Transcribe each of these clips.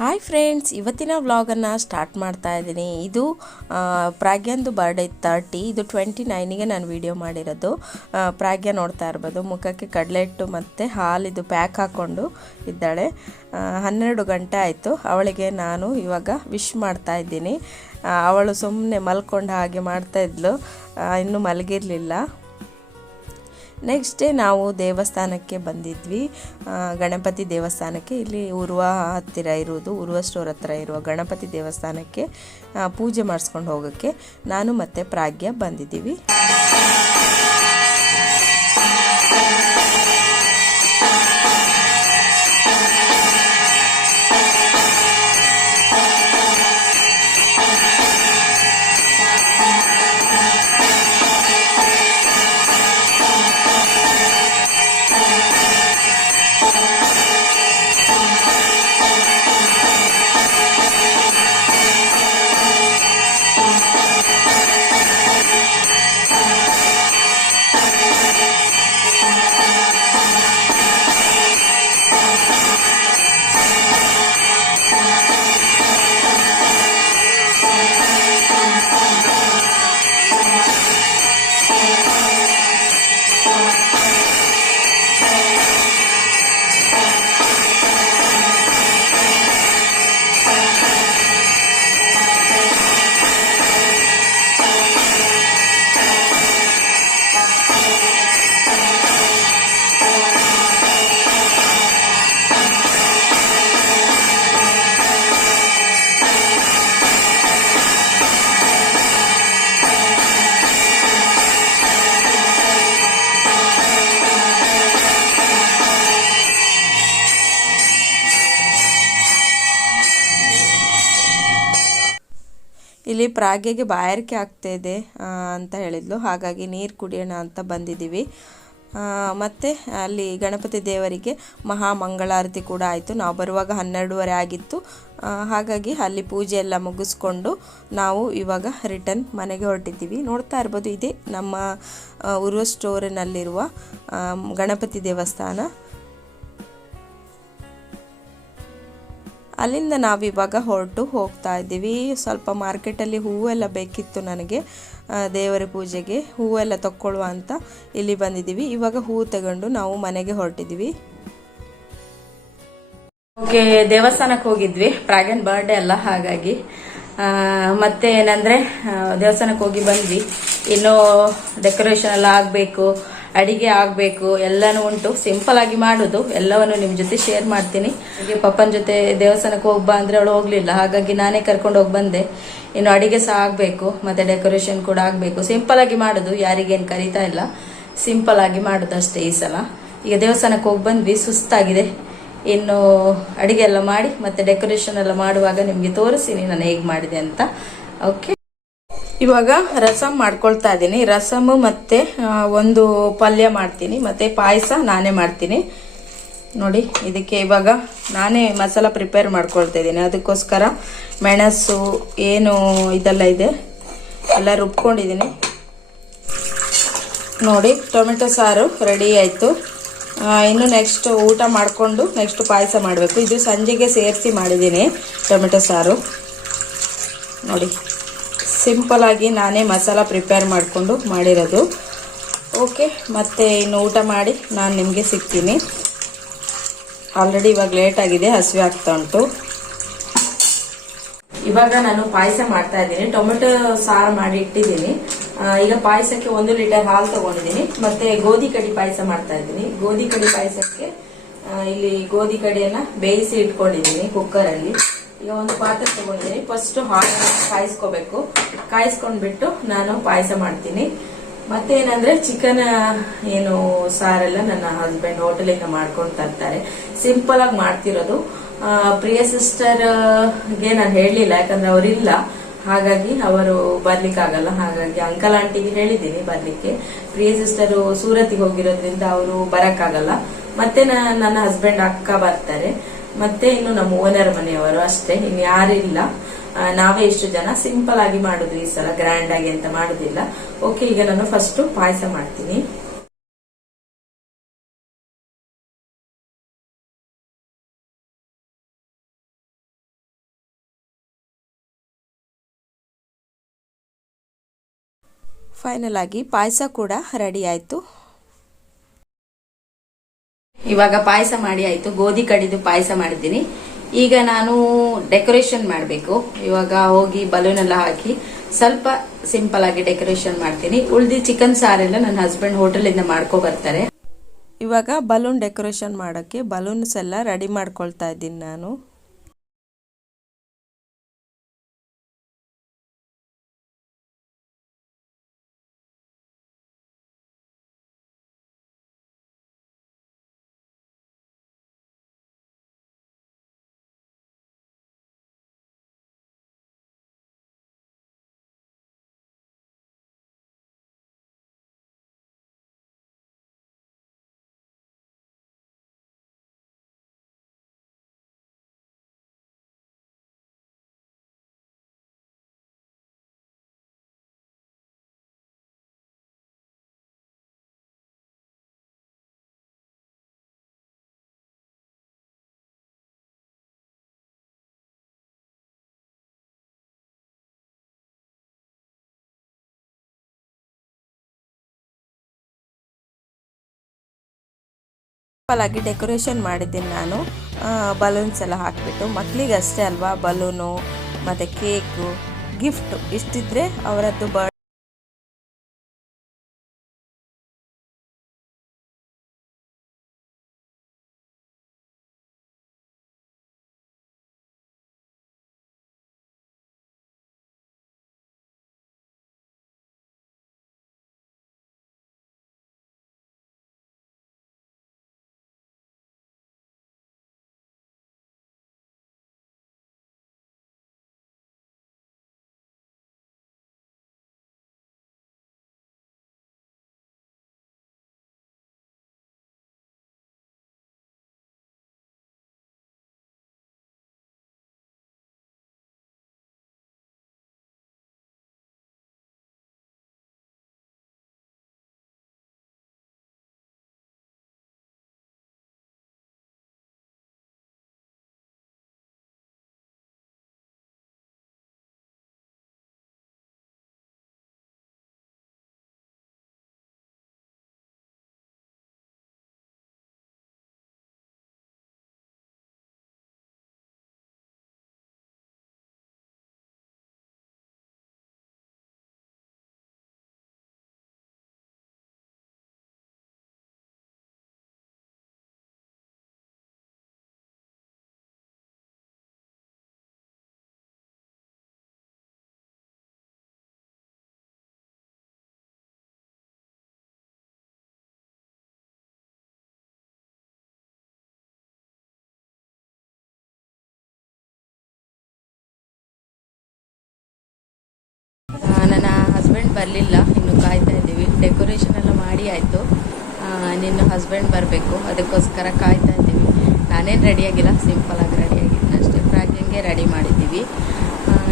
Hi friends, ಇವತ್ತಿನ ವ್ಲಾಗನ್ನು start ಮಾಡ್ತಾ ಇದ್ದೀನಿ. ಇದು ಪ್ರಾಗ್ಯಂದು ಬರ್ಡೇ 30, ಇದು 29ಗೆ ನಾನು ವಿಡಿಯೋ ಮಾಡಿರೋದು. ಪ್ರಾಗ್ಯ ನೋಡ್ತಾ ಇರ್ಬೋದು, ಮುಖಕ್ಕೆ ಕಡಲೆ ಹಿಟ್ಟು ಮತ್ತು ಹಾಲಿದು ಪ್ಯಾಕ್ ಹಾಕ್ಕೊಂಡು ಇದ್ದಾಳೆ. 12 ಗಂಟೆ ಆಯಿತು. ಅವಳಿಗೆ ನಾನು ಇವಾಗ ವಿಶ್ ಮಾಡ್ತಾ ಇದ್ದೀನಿ. ಅವಳು ಸುಮ್ಮನೆ ಮಲ್ಕೊಂಡು ಹಾಗೆ ಮಾಡ್ತಾಯಿದ್ಲು, ಇನ್ನೂ ಮಲಗಿರಲಿಲ್ಲ. ನೆಕ್ಸ್ಟ್ ಡೇ ನಾವು ದೇವಸ್ಥಾನಕ್ಕೆ ಬಂದಿದ್ವಿ, ಗಣಪತಿ ದೇವಸ್ಥಾನಕ್ಕೆ. ಇಲ್ಲಿ ಉರ್ವ ಹತ್ತಿರ ಇರುವುದು, ಉರ್ವ ಸ್ಟೋರ್ ಹತ್ತಿರ ಇರುವ ಗಣಪತಿ ದೇವಸ್ಥಾನಕ್ಕೆ ಪೂಜೆ ಮಾಡಿಸ್ಕೊಂಡು ಹೋಗೋಕ್ಕೆ ನಾನು ಮತ್ತು ಪ್ರಾಗ್ಯ ಬಂದಿದ್ದೀವಿ. ಇಲ್ಲಿ ಪ್ರಾಗ್ಯಗೆ ಬಾಯಾರಿಕೆ ಆಗ್ತಾಯಿದೆ ಅಂತ ಹೇಳಿದ್ಲು, ಹಾಗಾಗಿ ನೀರು ಕುಡಿಯೋಣ ಅಂತ ಬಂದಿದ್ದೀವಿ. ಮತ್ತು ಅಲ್ಲಿ ಗಣಪತಿ ದೇವರಿಗೆ ಮಹಾ ಮಂಗಳಾರತಿ ಕೂಡ ಆಯಿತು. ನಾವು ಬರುವಾಗ 12:30 ಆಗಿತ್ತು. ಹಾಗಾಗಿ ಅಲ್ಲಿ ಪೂಜೆ ಎಲ್ಲ ಮುಗಿಸ್ಕೊಂಡು ನಾವು ಇವಾಗ ರಿಟರ್ನ್ ಮನೆಗೆ ಹೊರಟಿದ್ದೀವಿ. ನೋಡ್ತಾ ಇರ್ಬೋದು, ಇದೇ ನಮ್ಮ ಉರ್ವ ಸ್ಟೋರಿನಲ್ಲಿರುವ ಗಣಪತಿ ದೇವಸ್ಥಾನ. ಅಲ್ಲಿಂದ ನಾವಿವಾಗ ಹೊರಟು ಹೋಗ್ತಾ ಇದ್ದೀವಿ. ಸ್ವಲ್ಪ ಮಾರ್ಕೆಟಲ್ಲಿ ಹೂವೆಲ್ಲ ಬೇಕಿತ್ತು ನನಗೆ, ದೇವರ ಪೂಜೆಗೆ ಹೂವೆಲ್ಲ ತಕ್ಕೊಳ್ಳುವ ಅಂತ ಇಲ್ಲಿ ಬಂದಿದ್ದೀವಿ. ಇವಾಗ ಹೂವು ತಗೊಂಡು ನಾವು ಮನೆಗೆ ಹೊರಟಿದ್ದೀವಿ. ಓಕೆ, ದೇವಸ್ಥಾನಕ್ಕೆ ಹೋಗಿದ್ವಿ. ಪ್ರಾಗ್ಯನ್ ಬರ್ಡೇ ಅಲ್ಲ, ಹಾಗಾಗಿ ಮತ್ತೆ ಏನಂದರೆ ದೇವಸ್ಥಾನಕ್ಕೆ ಹೋಗಿ ಬಂದ್ವಿ. ಇನ್ನೂ ಡೆಕೋರೇಷನ್ ಎಲ್ಲ ಆಗಬೇಕು, ಅಡಿಗೆ ಆಗಬೇಕು, ಎಲ್ಲನೂ ಉಂಟು. ಸಿಂಪಲ್ ಆಗಿ ಮಾಡೋದು, ಎಲ್ಲವನ್ನು ನಿಮ್ಮ ಜೊತೆ ಶೇರ್ ಮಾಡ್ತೀನಿ. ಹಾಗೆ ಪಪ್ಪನ ಜೊತೆ ದೇವಸ್ಥಾನಕ್ಕೆ ಹೋಗ್ಬಾ ಅಂದರೆ ಅವಳು ಹೋಗಲಿಲ್ಲ, ಹಾಗಾಗಿ ನಾನೇ ಕರ್ಕೊಂಡು ಹೋಗಿ ಬಂದೆ. ಇನ್ನು ಅಡಿಗೆ ಸಹ ಆಗಬೇಕು, ಮತ್ತು ಡೆಕೋರೇಷನ್ ಕೂಡ ಆಗಬೇಕು. ಸಿಂಪಲ್ ಆಗಿ ಮಾಡೋದು, ಯಾರಿಗೇನು ಕರೀತಾ ಇಲ್ಲ, ಸಿಂಪಲ್ ಆಗಿ ಮಾಡೋದು ಅಷ್ಟೇ ಈ ಸಲ. ಈಗ ದೇವಸ್ಥಾನಕ್ಕೆ ಹೋಗಿ ಬಂದ್ವಿ, ಸುಸ್ತಾಗಿದೆ. ಇನ್ನು ಅಡಿಗೆ ಎಲ್ಲ ಮಾಡಿ ಮತ್ತು ಡೆಕೋರೇಷನ್ ಎಲ್ಲ ಮಾಡುವಾಗ ನಿಮಗೆ ತೋರಿಸ್ತೀನಿ ನಾನು ಹೇಗೆ ಮಾಡಿದೆ ಅಂತ. ಓಕೆ, ಇವಾಗ ರಸಮ್ ಮಾಡ್ಕೊಳ್ತಾ ಇದ್ದೀನಿ. ರಸಮ್ ಮತ್ತೆ ಒಂದು ಪಲ್ಯ ಮಾಡ್ತೀನಿ, ಮತ್ತೆ ಪಾಯಸ ನಾನೇ ಮಾಡ್ತೀನಿ. ನೋಡಿ, ಇದಕ್ಕೆ ಇವಾಗ ನಾನೇ ಮಸಾಲ ಪ್ರಿಪೇರ್ ಮಾಡ್ಕೊಳ್ತಾ ಇದ್ದೀನಿ. ಅದಕ್ಕೋಸ್ಕರ ಮೆಣಸು ಏನು ಇದೆಲ್ಲ ಇದೆ ಎಲ್ಲ ರುಬ್ಕೊಂಡಿದ್ದೀನಿ. ನೋಡಿ, ಟೊಮೆಟೊ ಸಾರು ರೆಡಿ ಆಯಿತು. ಇನ್ನು ನೆಕ್ಸ್ಟ್ ಊಟ ಮಾಡಿಕೊಂಡು ನೆಕ್ಸ್ಟ್ ಪಾಯಸ ಮಾಡಬೇಕು. ಇದು ಸಂಜೆಗೆ ಸೇರಿಸಿ ಮಾಡಿದ್ದೀನಿ ಟೊಮೆಟೊ ಸಾರು. ನೋಡಿ, ಸಿಂಪಲ್ ಆಗಿ ನಾನೇ ಮಸಾಲ ಪ್ರಿಪೇರ್ ಮಾಡಿಕೊಂಡು ಮಾಡಿರೋದು. ಓಕೆ, ಮತ್ತೆ ಇನ್ನು ಊಟ ಮಾಡಿ ನಾನು ನಿಮಗೆ ಸಿಗ್ತೀನಿ. ಆಲ್ರೆಡಿ ಇವಾಗ ಲೇಟ್ ಆಗಿದೆ, ಹಸಿವೆ ಆಗ್ತಾ ಉಂಟು. ಇವಾಗ ನಾನು ಪಾಯಸ ಮಾಡ್ತಾ ಇದ್ದೀನಿ. ಟೊಮೆಟೊ ಸಾರು ಮಾಡಿ ಇಟ್ಟಿದ್ದೀನಿ. ಈಗ ಪಾಯಸಕ್ಕೆ 1 ಲೀಟರ್ ಹಾಲು ತಗೊಂಡಿದ್ದೀನಿ. ಮತ್ತೆ ಗೋಧಿ ಕಡಿ ಪಾಯಸ ಮಾಡ್ತಾ ಇದ್ದೀನಿ. ಗೋಧಿ ಕಡಿ ಪಾಯಸಕ್ಕೆ ಇಲ್ಲಿ ಗೋಧಿ ಕಡಿಯನ್ನ ಬೇಯಿಸಿ ಇಟ್ಕೊಂಡಿದ್ದೀನಿ ಕುಕ್ಕರಲ್ಲಿ. ಈಗ ಒಂದು ಪಾತ್ರೆ ತಗೊಂಡಿದ್ದೀನಿ. ಫಸ್ಟ್ ಹಾಲನ್ನು ಕಾಯಿಸ್ಕೋಬೇಕು. ಕಾಯಿಸ್ಕೊಂಡ್ಬಿಟ್ಟು ನಾನು ಪಾಯಸ ಮಾಡ್ತೀನಿ. ಮತ್ತೆ ಏನಂದ್ರೆ ಚಿಕನ್ ಏನು ಸಾರೆಲ್ಲ ನನ್ನ ಹಸ್ಬೆಂಡ್ ಹೋಟೆಲಿಂದ ಮಾಡ್ಕೊಂಡು ತರ್ತಾರೆ. ಸಿಂಪಲ್ ಆಗಿ ಮಾಡ್ತಿರೋದು. ಪ್ರಿಯ ಸಿಸ್ಟರ್ಗೆ ನಾನು ಹೇಳಲಿಲ್ಲ, ಯಾಕಂದ್ರೆ ಅವರಿಲ್ಲ, ಹಾಗಾಗಿ ಅವರು ಬರ್ಲಿಕ್ಕಾಗಲ್ಲ. ಹಾಗಾಗಿ ಅಂಕಲ್ ಆಂಟಿಗೆ ಹೇಳಿದ್ದೀನಿ ಬರ್ಲಿಕ್ಕೆ. ಪ್ರಿಯ ಸಿಸ್ಟರು ಸೂರತ್ಗೆ ಹೋಗಿರೋದ್ರಿಂದ ಅವರು ಬರಕ್ಕಾಗಲ್ಲ. ಮತ್ತೆ ನನ್ನ ಹಸ್ಬೆಂಡ್ ಅಕ್ಕ ಬರ್ತಾರೆ, ಮತ್ತೆ ಇನ್ನು ನಮ್ಮ ಓನರ್ ಮನೆಯವರು ಅಷ್ಟೇ, ಇನ್ನು ಯಾರಿಲ್ಲ. ನಾವೇ ಇಷ್ಟು ಜನ. ಸಿಂಪಲ್ ಆಗಿ ಮಾಡುದು ಈ ಸಲ, ಗ್ರ್ಯಾಂಡ್ ಆಗಿ ಅಂತ ಮಾಡುದಿಲ್ಲ. ಓಕೆ, ಈಗ ನಾನು ಫಸ್ಟ್ ಪಾಯಸ ಮಾಡ್ತೀನಿ. ಫೈನಲ್ ಆಗಿ ಪಾಯಸ ಕೂಡ ರೆಡಿ ಆಯಿತು. ಇವಾಗ ಪಾಯಸ ಮಾಡಿ ಆಯ್ತು, ಗೋಧಿ ಕಡಿದು ಪಾಯಸ ಮಾಡಿದ್ದೀನಿ. ಈಗ ನಾನು ಡೆಕೋರೇಷನ್ ಮಾಡಬೇಕು. ಇವಾಗ ಹೋಗಿ ಬಲೂನ್ ಎಲ್ಲ ಹಾಕಿ ಸ್ವಲ್ಪ ಸಿಂಪಲ್ ಆಗಿ ಡೆಕೋರೇಷನ್ ಮಾಡ್ತೀನಿ. ಉಳ್ದಿ ಚಿಕನ್ ಸಾರೆಲ್ಲ ನನ್ನ ಹಸ್ಬೆಂಡ್ ಹೋಟೆಲ್ ಇಂದ ಮಾಡ್ಕೊ ಬರ್ತಾರೆ. ಇವಾಗ ಬಲೂನ್ ಡೆಕೋರೇಷನ್ ಮಾಡೋಕ್ಕೆ ಬಲೂನ್ಸ್ ಎಲ್ಲ ರೆಡಿ ಮಾಡ್ಕೊಳ್ತಾ ಇದ್ದೀನಿ ನಾನು. ಸಿಂಪಲ್ ಆಗಿ ಡೆಕೋರೇಷನ್ ಮಾಡಿದ್ದೀನಿ ನಾನು. ಬಲೂನ್ಸ್ ಎಲ್ಲ ಹಾಕಿಬಿಟ್ಟು ಮಕ್ಕಳಿಗೆ ಅಷ್ಟೇ ಅಲ್ವಾ, ಬಲೂನು ಮತ್ತು ಕೇಕು, ಗಿಫ್ಟ್ ಇಷ್ಟಿದ್ರೆ ಅವರದ್ದು ನನ್ನ ಹಸ್ಬೆಂಡ್ ಬರಲಿಲ್ಲ, ಇನ್ನು ಕಾಯ್ತಾ ಇದ್ದೀವಿ. ಡೆಕೋರೇಷನ್ ಎಲ್ಲ ಮಾಡಿ ಆಯಿತು, ನಿನ್ನ ಹಸ್ಬೆಂಡ್ ಬರಬೇಕು, ಅದಕ್ಕೋಸ್ಕರ ಕಾಯ್ತಾ ಇದ್ದೀವಿ. ನಾನೇನು ರೆಡಿಯಾಗಿಲ್ಲ, ಸಿಂಪಲಾಗಿ ರೆಡಿಯಾಗಿದ್ದೀನಿ ಅಷ್ಟೇ. ಫ್ರಾಗಿಂಗೆ ರೆಡಿ ಮಾಡಿದ್ದೀವಿ.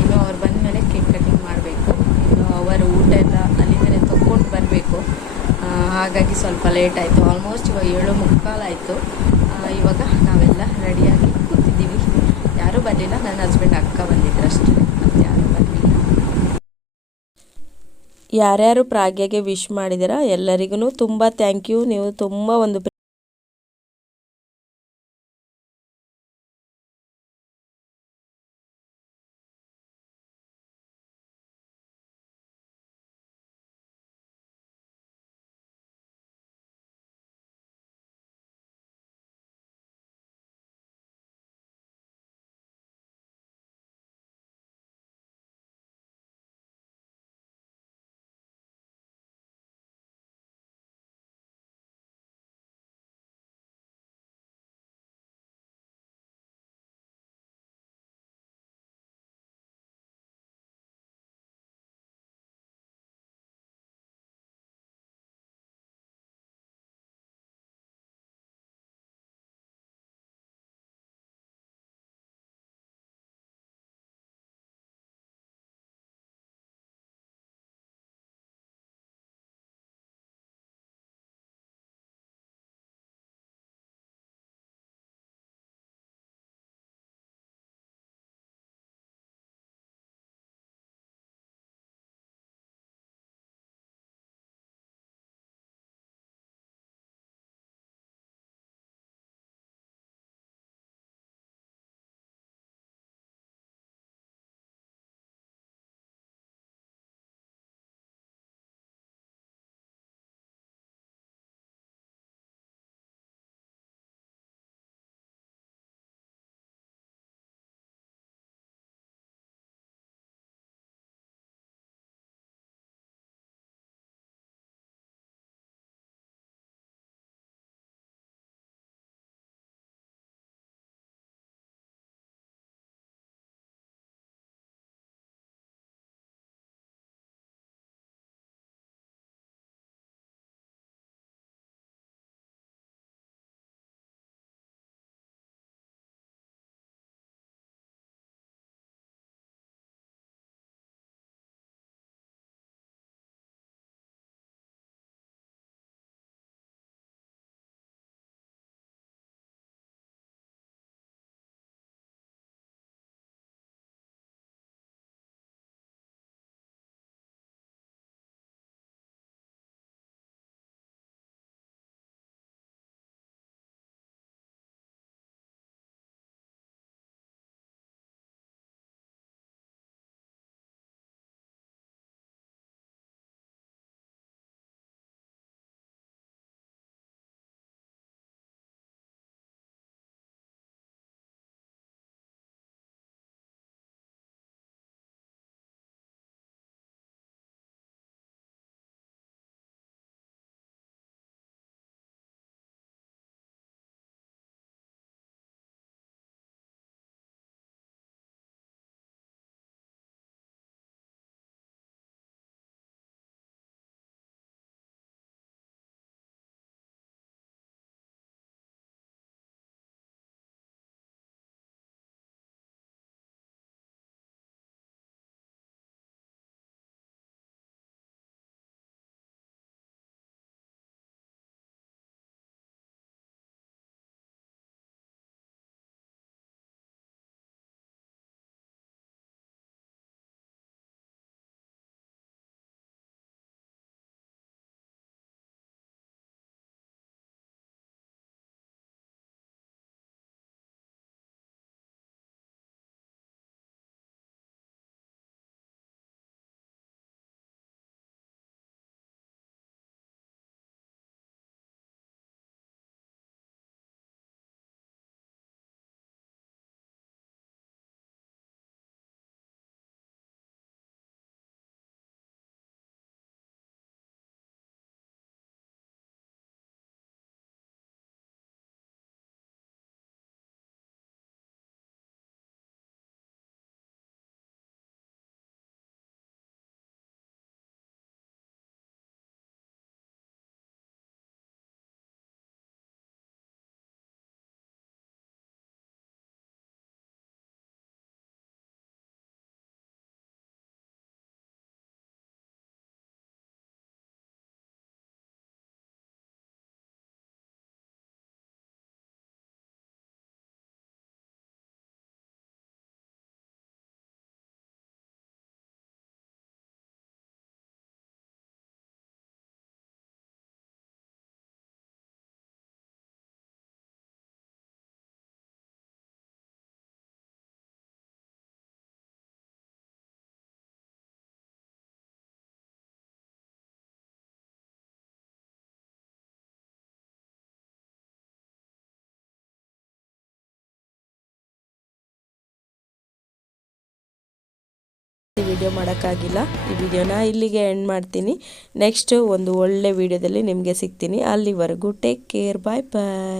ಇನ್ನು ಅವ್ರು ಬಂದ ಮೇಲೆ ಕೇಕ್ ಕಟಿಂಗ್ ಮಾಡಬೇಕು. ಇನ್ನು ಅವರು ಊಟ ಎಲ್ಲ ಅಲ್ಲಿಂದಲೇ ತೊಗೊಂಡು ಬರಬೇಕು. ಹಾಗಾಗಿ ಸ್ವಲ್ಪ ಲೇಟ್ ಆಯಿತು. ಆಲ್ಮೋಸ್ಟ್ ಇವಾಗ 7:45 ಆಯಿತು. ಇವಾಗ ನಾವೆಲ್ಲ ರೆಡಿಯಾಗಿ ಕೂತಿದ್ದೀವಿ. ಯಾರೂ ಬರಲಿಲ್ಲ, ನನ್ನ ಹಸ್ಬೆಂಡ್ ಅಕ್ಕ ಬಂದಿದ್ರು ಅಷ್ಟೇ, ಮತ್ತು ಯಾರೂ ಬರಲಿಲ್ಲ. ಯಾರ್ಯಾರು ಪ್ರಾಗ್ಯಗೆ ವಿಶ್ ಮಾಡಿದ್ದೀರಾ ಎಲ್ಲರಿಗೂ ತುಂಬ ಥ್ಯಾಂಕ್ ಯು. ನೀವು ತುಂಬ ಒಂದು ಜಾಸ್ತಿ ವಿಡಿಯೋ ಮಾಡೋಕ್ಕಾಗಿಲ್ಲ. ಈ ವಿಡಿಯೋನ ಇಲ್ಲಿಗೆ ಎಂಡ್ ಮಾಡ್ತೀನಿ. ನೆಕ್ಸ್ಟ್ ಒಂದು ಒಳ್ಳೆ ವಿಡಿಯೋದಲ್ಲಿ ನಿಮಗೆ ಸಿಗ್ತೀನಿ. ಅಲ್ಲಿವರೆಗೂ ಟೇಕ್ ಕೇರ್, ಬಾಯ್ ಬಾಯ್.